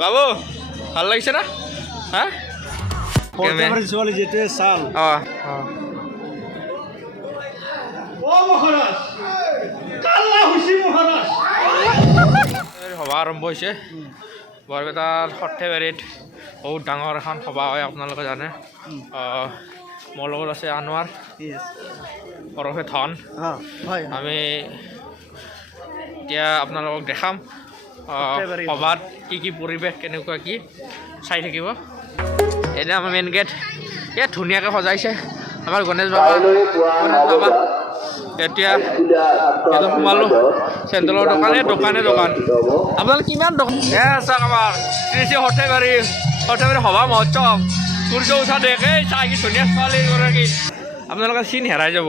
বাবু ভাল লাগিছে না হ্যাঁ ছোৱালী যেটোৱে চাল সভা আৰম্ভ হৈছে বৰপেটাৰ সৰ্থেবাৰীত বহুত ডাঙৰ এখন সভা হয় আপোনালোকে জানে মোৰ লগত আছে আনোৱাৰ ওৰফে ধন আমি এতিয়া আপোনালোকক দেখাম সভাত কি পৰিৱেশ কেনেকুৱা কি চাই থাকিব এতিয়া আমাৰ মেইন গেট ইয়াত ধুনীয়াকৈ সজাইছে আমাৰ গণেশ বাবা এতিয়া ইয়াতে সোমালোঁ চেণ্ডেলৰ দোকান আপোনালোকে কিমান দোকান চাওক আমাৰ শ্ৰী শ্ৰী সৰ্থেবাৰী সভা মহোৎসৱ সূৰ্য উঠা দেখে চাই কি ধুনীয়া ছোৱালীগৰাকী আপোনালোকে চিন হেৰাই যাব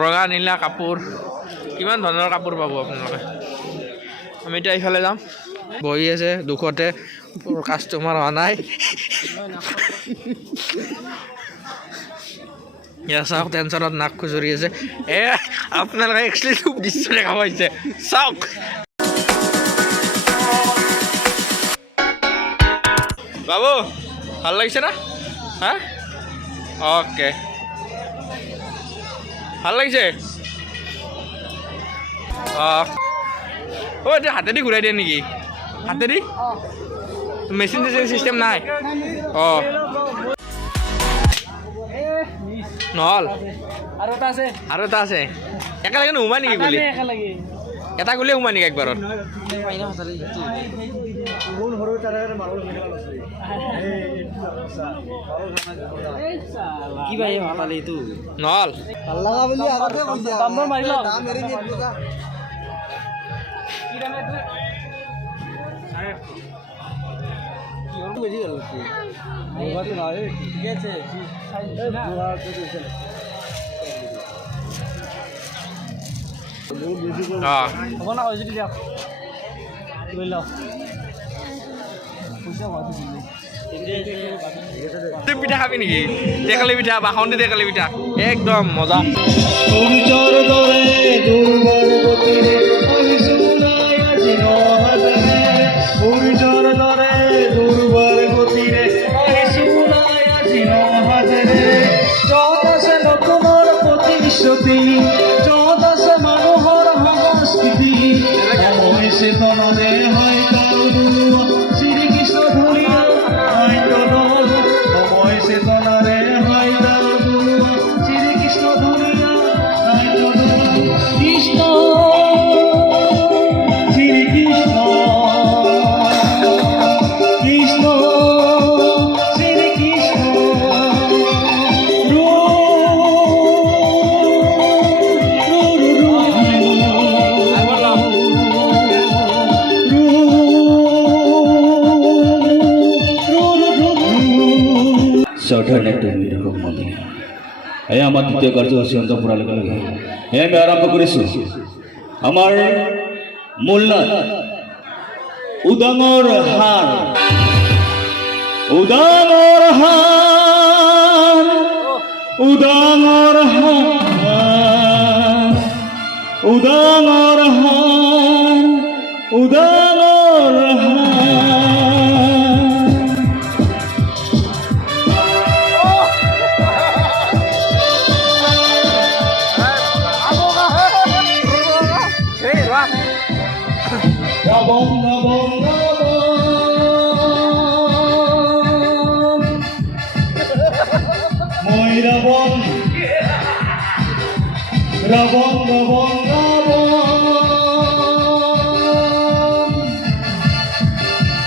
ৰঙা নীলা কাপোৰ কিমান ধৰণৰ কাপোৰ পাব আপোনালোকে আমি এতিয়া এইফালে যাম বহি আছে দুখতে কাষ্টমাৰ হোৱা নাই ইয়াৰ চাওক টেনশ্যনত নাক খুচৰি আছে আপোনালোকে একচুৱেলি খুব দৃশ্য দেখা পাইছে চাওক বাবু ভাল লাগিছে না হা অ'কে ভাল লাগিছে এতিয়া হাতেদি ঘূৰাই দিয়ে নেকি হাতেদি মেচিন চিষ্টেম নাই নহ'ল আৰু এটা আছে একেলগে নোসোমাই নেকি গুলি এটা গুলিয়ে সোমাই নেকি একবাৰত নহ'ল পিঠা খাবি নেকি টেকেলি পিঠা বাসন্তী টেকেলি পিঠা একদম মজা মানুহৰ সংস্কৃতি চেতনৰে হয় শ্ৰীকৃষ্ণ ধুনীয়া সময় চেতনাৰে হয় শ্ৰীকৃষ্ণ ধুনীয়া কৃষ্ণ শ্ৰীকৃষ্ণ কৃষ্ণ আমাৰ দ্বিতীয় কাৰ্যসূচী অন্ত পৰাৰ লগে লগে আমি আৰম্ভ কৰিছোঁ আমাৰ মূল নাট উদাঙৰ হাৰ উদাঙৰ হাৰ উদাঙৰ হাৰ উদাঙৰ হাৰ উদাঙৰ হাৰ Rabong, rabong, rabong. Moy rabong. Rabong, rabong, rabong.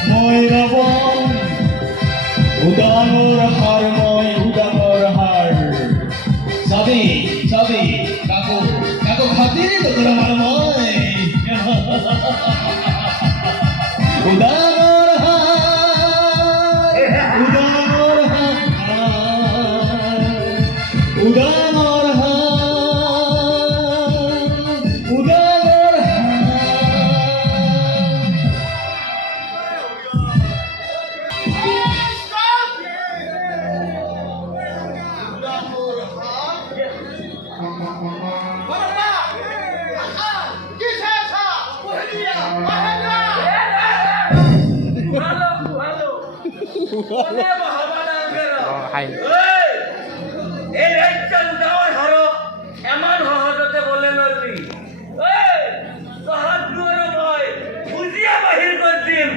Moy rabong. Udangor har, moy udangor har. Sabi, kaku khatiri to kara moy. Udangor har, udangor har, udangor har, udangor har. Mahendra! হাই এই রাজ্যন গাঁৱৰ হাৰক এমান সহজতে বলে নদী তহাত দুৱাৰ মই বুজিয়া বাহিৰ কৰি দিম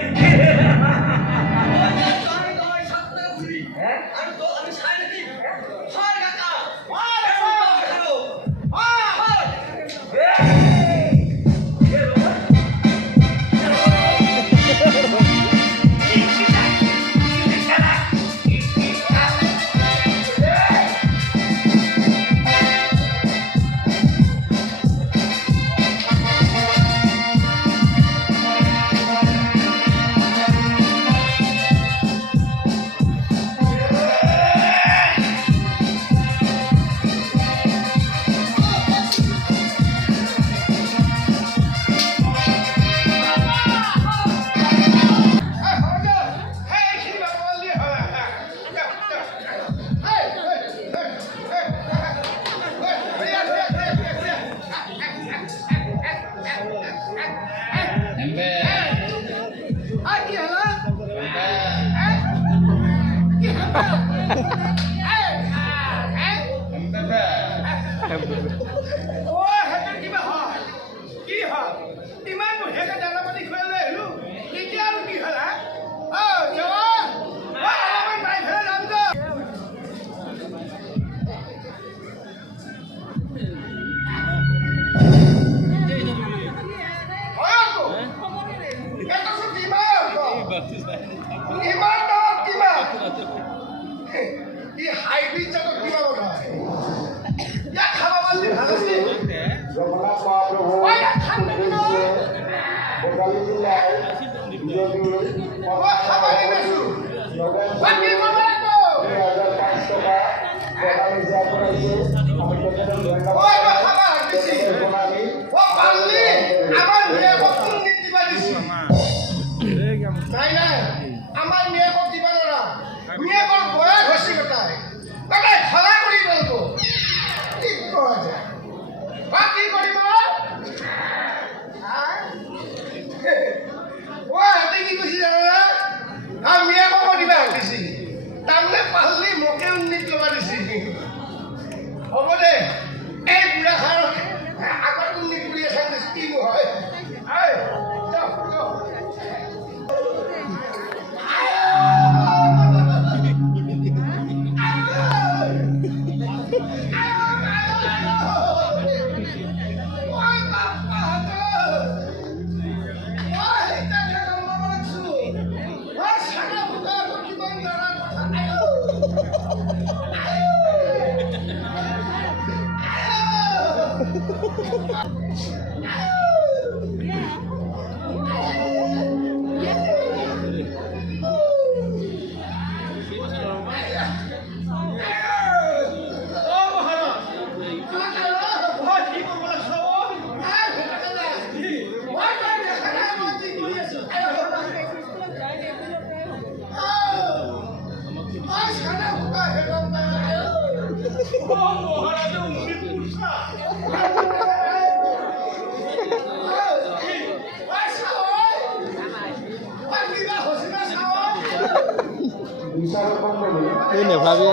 নেভাবি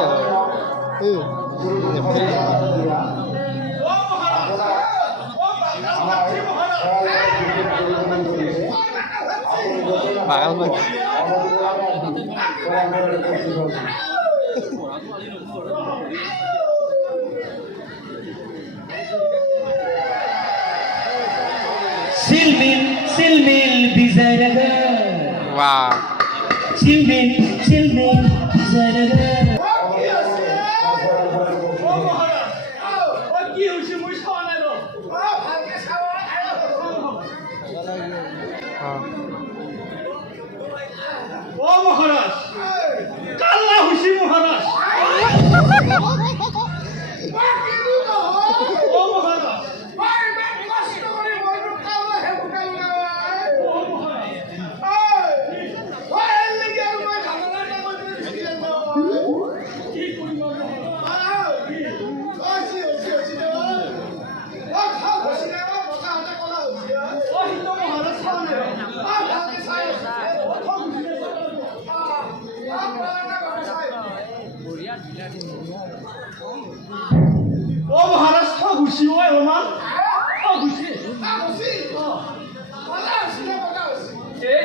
বাগাল Silmil bizaraga wow Silmil bizaraga মহাৰাজ কাল্লা হুসি মহাৰাজ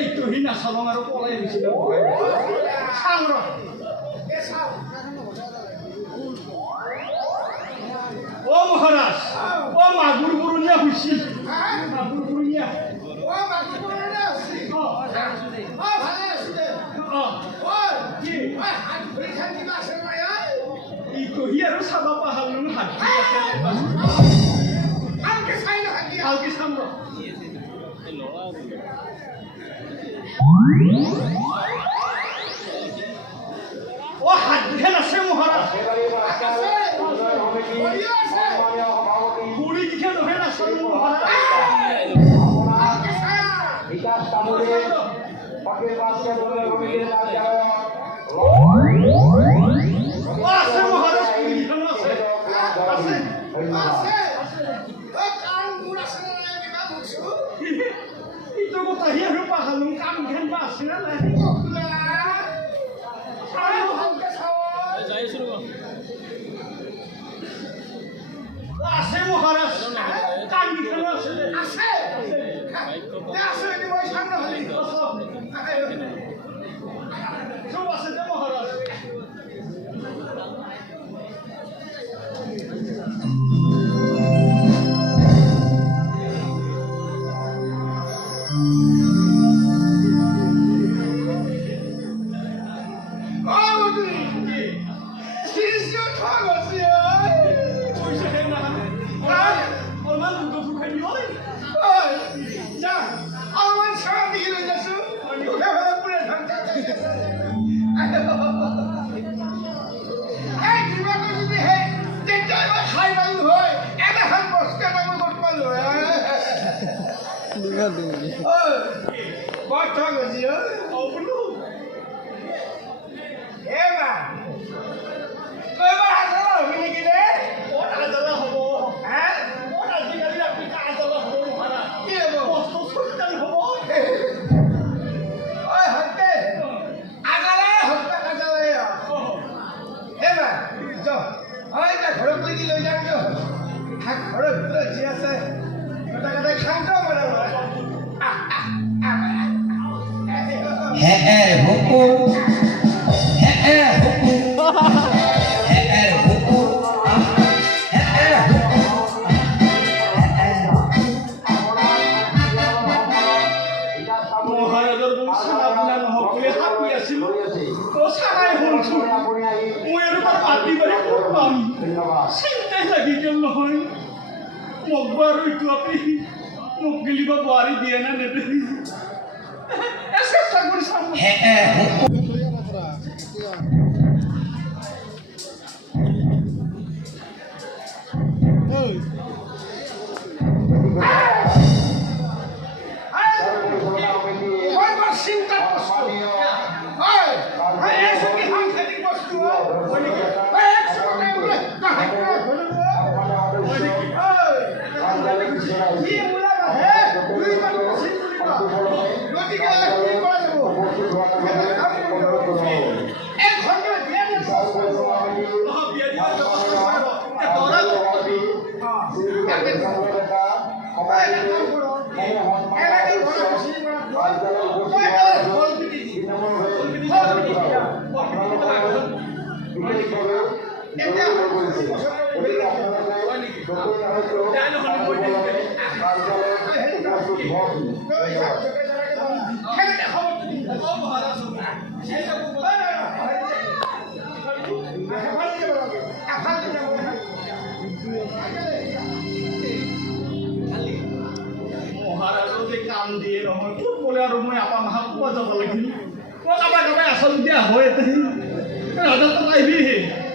এইটো সি নাচালং আৰু পলাই গৈছিলে চাং ৰ অ মহাৰাজ অ মাগুৰ বৰণীয়া হৈছিল মাগুৰ বৰণীয়া ইকহি আৰু চাব পাহাৰলো হাত ভালকে চাম ৰ ও হাত দুখন আছে মহাৰাজ গুড়ি দুখন দুখন আছে মহাৰাজ আছে মহাৰাজ গুড়ি দুখন আছে ইটো কথা সি আৰু পাহাৰলো কাম দুখন বা আছে না নাই আছে মহাৰাজ কান্দি খানো আছে সব আছে দে মহাৰাজ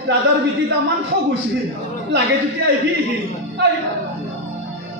ৰাজাৰ বিটি তামান ঠগ হৈছে লাগে যদি আহিবি